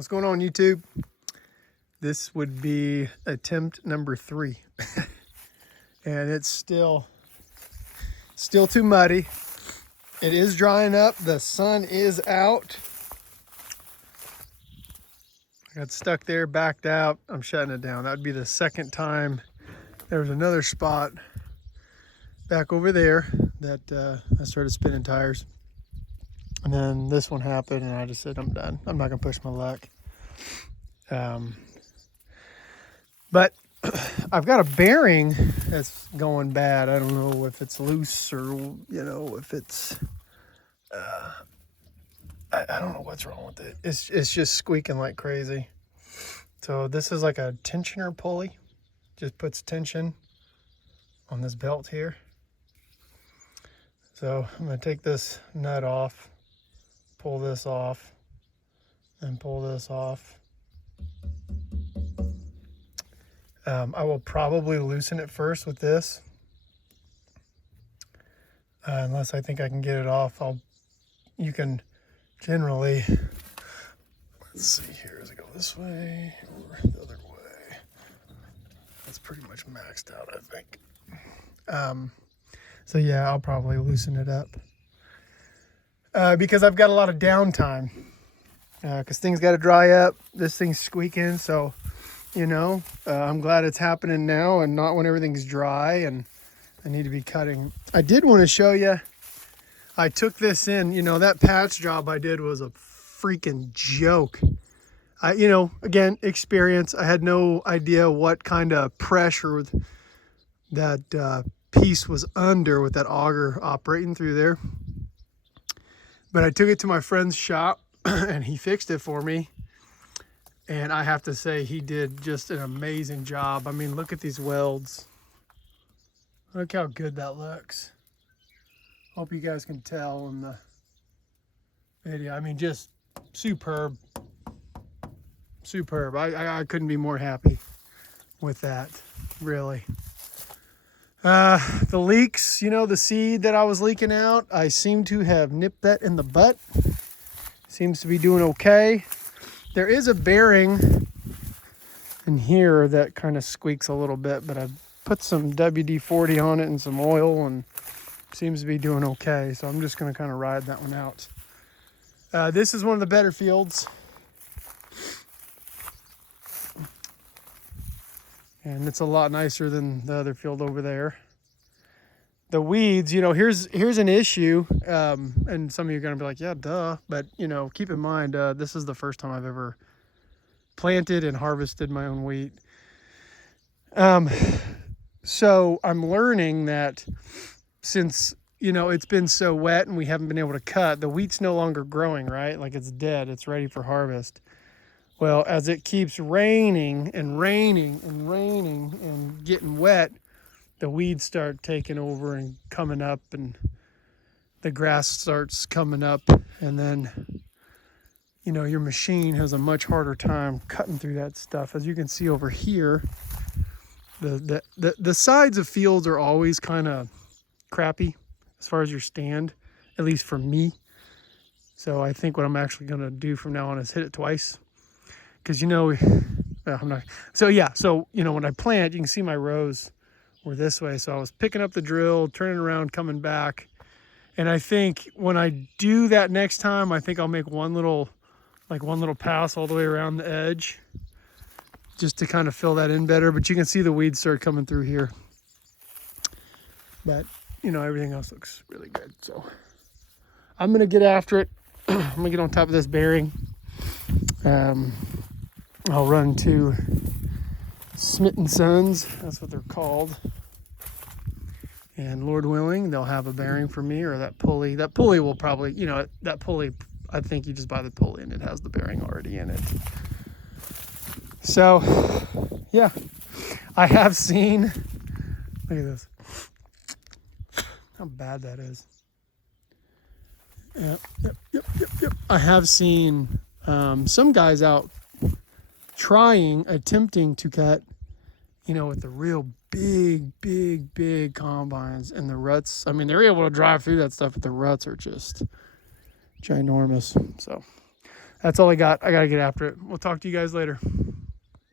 What's going on, YouTube? This would be attempt number 3. And it's still too muddy. It is drying up. The sun is out. I got stuck there, backed out. I'm shutting it down. That would be the second time. There was another spot back over there that I started spinning tires. And then this one happened and I just said, I'm done. I'm not gonna push my luck. But I've got a bearing that's going bad. I don't know if it's loose or, if it's, I don't know what's wrong with it. It's just squeaking like crazy. So this is like a tensioner pulley. Just puts tension on this belt here. So I'm gonna take this nut off, pull this off, and pull this off. I will probably loosen it first with this. Unless I think I can get it off, you can generally, let's see here, does it go this way or the other way? That's pretty much maxed out, I think. So yeah, I'll probably loosen it up. Because I've got a lot of downtime. Because things got to dry up. This thing's squeaking, so I'm glad it's happening now and not when everything's dry and I need to be cutting. I did want to show you, I took this in, that patch job I did was a freaking joke. Again, experience. I had no idea what kind of pressure that piece was under with that auger operating through there. But I took it to my friend's shop and he fixed it for me. And I have to say, he did just an amazing job. I mean, look at these welds. Look how good that looks. Hope you guys can tell in the video. I mean, just superb. Superb. I couldn't be more happy with that, really. The leaks, the seed that I was leaking out, I seem to have nipped that in the butt. Seems to be doing okay. There is a bearing in here that kind of squeaks a little bit, but I've put some WD-40 on it and some oil and seems to be doing okay. So I'm just going to kind of ride that one out. This is one of the better fields. And it's a lot nicer than the other field over there. The weeds, here's an issue. And some of you are going to be like, yeah, duh. But, keep in mind, this is the first time I've ever planted and harvested my own wheat. So I'm learning that since, it's been so wet and we haven't been able to cut, the wheat's no longer growing, right? Like it's dead. It's ready for harvest. Well, as it keeps raining and raining and raining and getting wet, the weeds start taking over and coming up and the grass starts coming up. And then, your machine has a much harder time cutting through that stuff. As you can see over here, the sides of fields are always kind of crappy as far as your stand, at least for me. So I think what I'm actually going to do from now on is hit it twice. Because, I'm not. So, yeah. So, when I plant, you can see my rows were this way. So I was picking up the drill, turning around, coming back. And I think when I do that next time, I think I'll make one little pass all the way around the edge just to kind of fill that in better. But you can see the weeds start coming through here. But, everything else looks really good. So I'm going to get after it. I'm going to get on top of this bearing. I'll run to Smitten Sons, that's what they're called. And Lord willing, they'll have a bearing for me, or that pulley. That pulley will probably, that pulley, I think you just buy the pulley and it has the bearing already in it. So, yeah, I have seen, look at this, how bad that is. Yep. I have seen some guys out attempting to cut, with the real big combines and the ruts. I mean, they're able to drive through that stuff, but the ruts are just ginormous. So that's all I got. I got to get after it. We'll talk to you guys later.